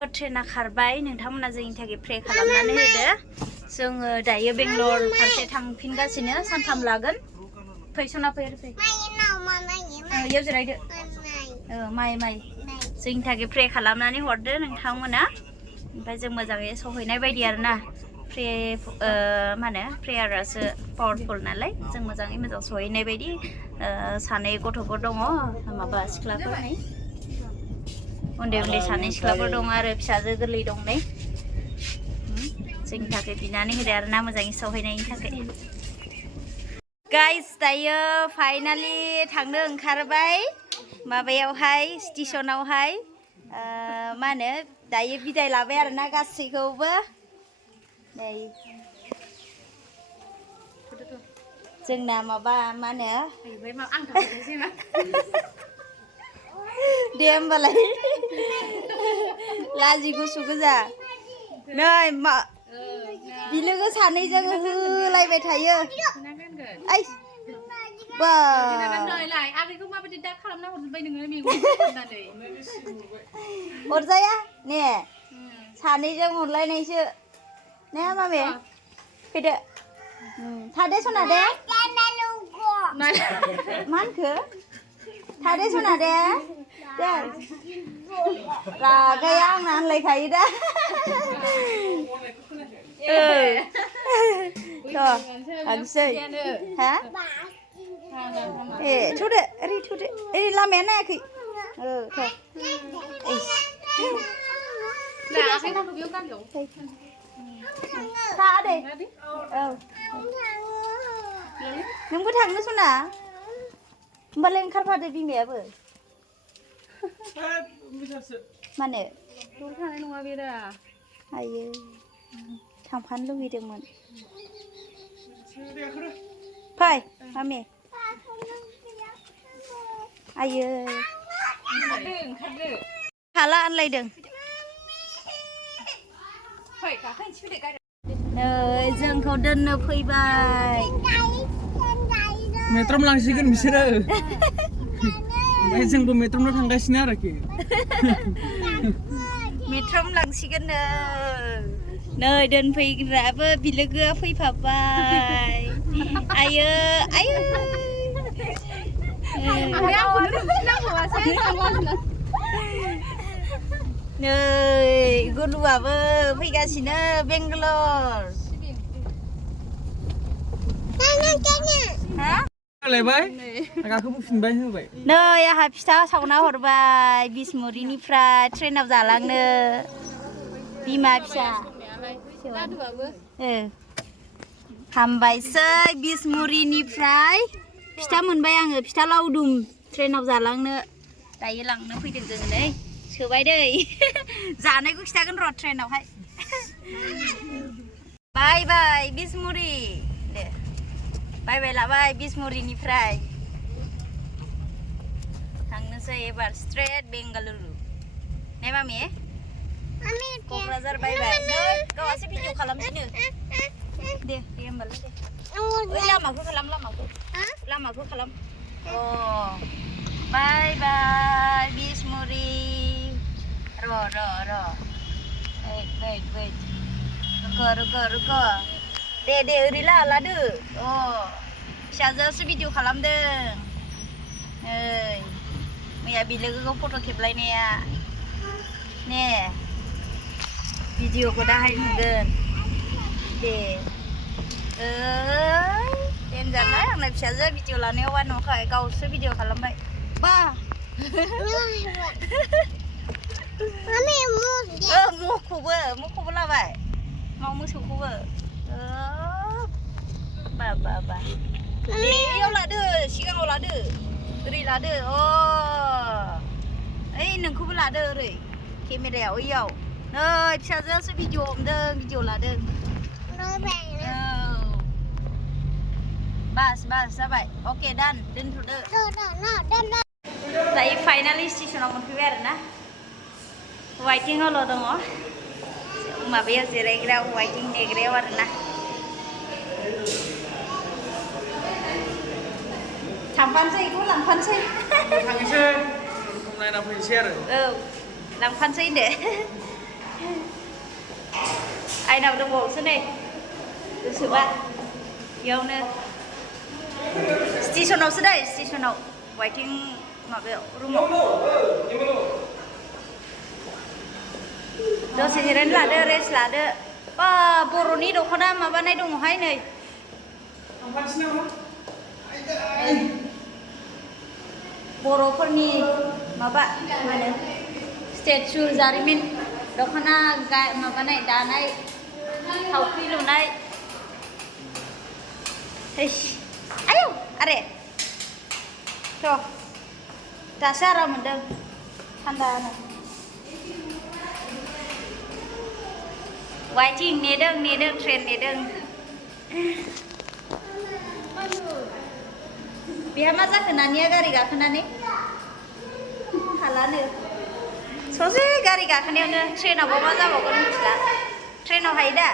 ट्रेना खारबाय नोंथांमोना जोंनि थाखाय प्रे खालामनानै होदो जोङो दायो बेंगलर फारसे थांफिनगासिनो सानथाम लागोन फै सना फै याव जिरायदो माइ जोंनि थाखाय प्रे खालामनानै हरदो नोंथांमोना ओमफ्राय जों मोजाङै सहैनाय बायदि आरोना प्रे मा होनो प्रेयारासो पावारफुल नालाय जों मोजाङै मोजां सहैनाय बायदि सानै गथ'फोर दङ माबा सिख्लाफोर नै उन्दै सानै सिख्लाफोर दङ आरो फिसाजो गोरलै दं नै जोंनि थाखाय बिनानै होदो आरोना मोजाङै सहैनायनि थाखाय गाइस दायो फाइनालि थांनो ओंखारबाय माबायावहाय स्टेशनावहाय मा होनो दायो बिदाय लाबाय आरोना गासैखौबो नै जोंना माबा मा होनो दे होमबालाय लाजि गुसु गोजा नै मा बिलोगो सानैजों होलायबाय थायो ओइ बा अरजाया ने सानैजों हरलायनायसो ने मामे फैदो थादे सना दे मा होनखो थादे सना दे रागाया आंना होनलायखायो दा थांसै हा ए थ'दो ओरै थ'दो ओरै लामाया नायाखै था दे औ नोंबो थांनो सना होमबालाय ओंखारफादो बिमायाबो मानो थानाय नङा बेरा आयो थांफानो लुगैदोंमोन फै मामि आयो हाला आनलायदों नै जोंखौ दोननो फैबाय मेट्रम लांसिगोन बिसोरो ओमफ्राय जोंबो मेट्रमनाव थांगासिनो आरोखि मेट्रम लांसिगोन नै दोनफैग्राबो बिलोगोआ फैफाबाय आयो नै गुलुआबो फैगासिनो बेंगलर नै आंहा फिथा सावना हरबाय बिसमुरिनिफ्राय ट्रेनाव जालांनो बिमा फिसा हामबायसै बिसमुरिनिफ्राय फिथा मोनबाय आङो फिथा लावदुम ट्रेनाव जालांनो दायो लांनो फैदों जों नै सोबाय दै जानायखौ खिथागोन र' ट्रेनावहाय बाय बाय बिसमुरि दे बाय लाबाय बिसमुरिनिफ्राय थांनोसै एबार स्ट्रेट बेंगालुरु ने मामि क'क्राझार बाय गावासो भिडिअ खालामसैनो दे होमबालाय दे ओइ लामाखौ खालाम अ बाय बाय बिसमुरि र' रुक' दे ओरै लादो अ फिसाजोआसो भिडिअ खालामदों मैया बिलोगोखौ फट' खेबलायनाया ने भिडिअखौ दाहाय नुगोन दे देनजारलाय आंना फिसाजोआ भिडिअ लानायावबा नंखाय गावसो भिडिअ खालामबाय बा मुखौबो लाबाय मोसौखौबो बा बेयाव लादो सिगाङाव लादो ओरै लादो ओइ नोंखौबो लादो ओरै केमेरायाव ओइयाव नै फिसाजोआसो भिडिअ हमदों भिडिअ लादों बास जाबाय अके दान दोनथ'दो दायो फाइनालि स्टेसनाव मोनफैबाय आरोना वाइटिंआवल' दङ माबायाव जिरायग्रा वाइटिं नेग्रायाव आरोना थांफानोसै बेखौ लांफानोसै थांनोसै नायना फैनोसै आरो औ लांफानोसै होनदो आइनाव दंबावोसो नै गोसोबा बेयावनो स्टेसनावसो दै स्टेसनाव वाइटिं माबायाव रुमाव दसे जिरायनो लादो रेस्ट लादो बा बर'नि दख'ना माबानाय दङहाय नै बर'फोरनि माबा मा होनो स्टेचु जारिमिन दख'ना माबानाय दानाय थावख्रि लुनाय आयौ आरे थ' दासो आराम मोनदों थान्दानो वाइटिं नेदों ट्रेन नेदों बेहा मा जाखो नानिया गारि गाखोनानै हालानो ससे गारि गाखोनायावनो ट्रेनावबो मा जाबावगोन मिथिला ट्रेनाव हायो दा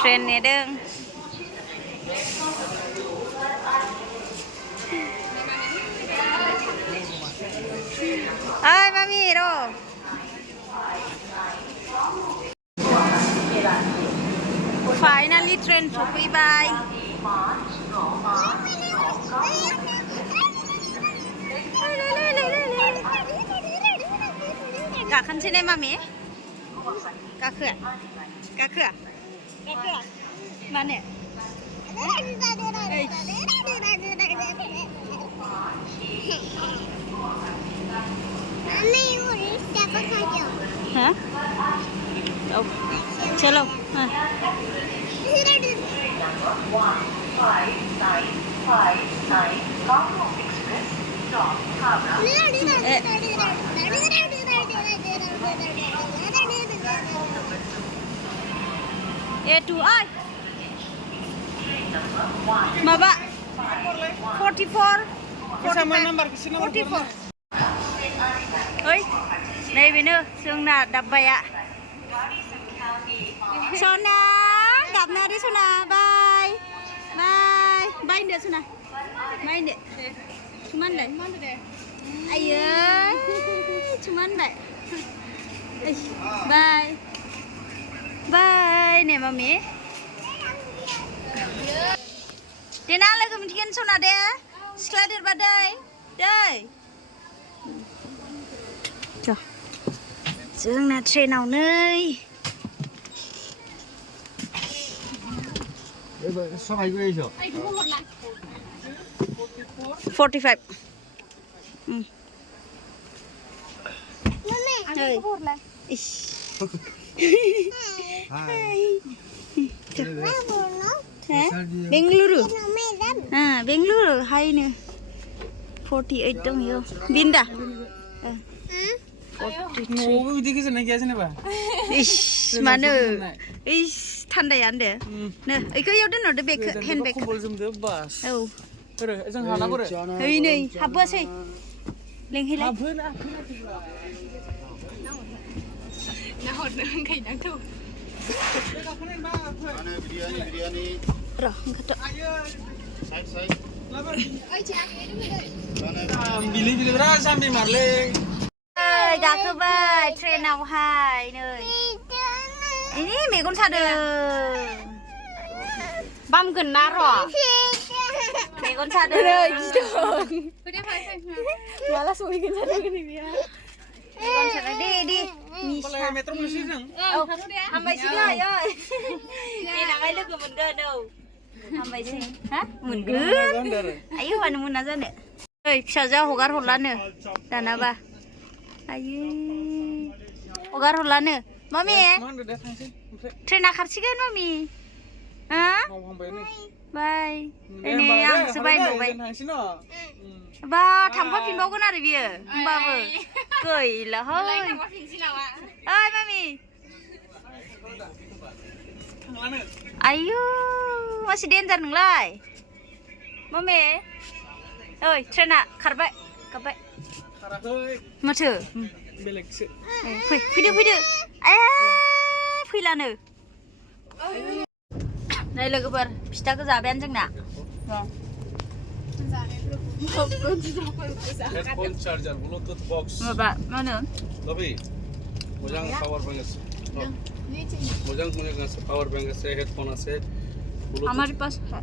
ट्रेन नेदों ओइ मामि र' फाइनालि ट्रेन सफैबाय गाखोनोसै ने मामि गाखोआ माने हाँ चलो हाँ A2 ay माबा 44 ओइ नैबेनो जोंना दाब्बाया सना गाबना दे सना बाय होनदो सना बाय होनदो cuma deh ayo cuma deh bye nih mami Dena logo moनसिगोन सना दे सिख्ला देरबा दै जोंना ट्रेनाव नै 45 Bengaluru Bengaluru hai nih 48 dong yo Binda न'आवबो बिदि गोजोननाय गैया जेनेबा मानो थान्दायानो दे नो इखौ इयाव दोनहरदो बेगखौ हेन्डबेग कम्बल जोमदो बास औ जों हानांगौ ओइ नै हाबबोसै लेंहैलाय नाहरनो होनखायोदांथ' र' ओंखारथ' बिलि बिलिरा जाम्बि मारलै गाखोबाय ट्रेनावहाय नै मेगन सादों बामगोन ना र' मेगन सादों माला सहैगोन सादों बियो मेगन सादों दे मेट्र' मोनसे जों हामबायसै देनांहाय लोगो मोनगोन हामबायसै हा मोनगोन आयौ मानो मोना जानो ओइ फिसाजोआ हगार हरलानो दानाबा आयै हगार हरलानो मामि ट्रेना खारसिगोन मामि हा बाय नै आंसो बायबावबाय बा थांफाफिनबावगोन आरो बियो होमबाबो गैलाहाय ओइ मामि आयौ मासे डेन्जार नोंलाय मामि ओइ ट्रेना खारबाय गाबबाय माथो बेलेगसो फैदो फैलानो नै लोगोफोर फिथाखौ जाबायानो जोंना हेडफोन चार्जर ब्लुटुथ बक्स माबा मा होनो लबि मोजां पावार बैंक আছে मोजां আছে पावार बैंक আছে हेडफोन আছে हमारे पास है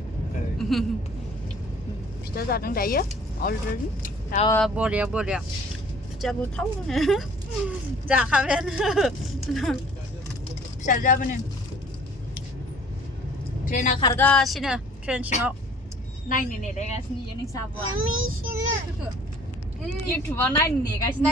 फिथा जादों दायो अलरेडि बरिया बरिया फिथा गोथाव जाखाबायानो फिसा जाबानो ट्रेना खारगासिनो ट्रेन सिङाव नायनो नेलायगासिनो नों साबुआ इउटुबाव नायनो नेगासिनो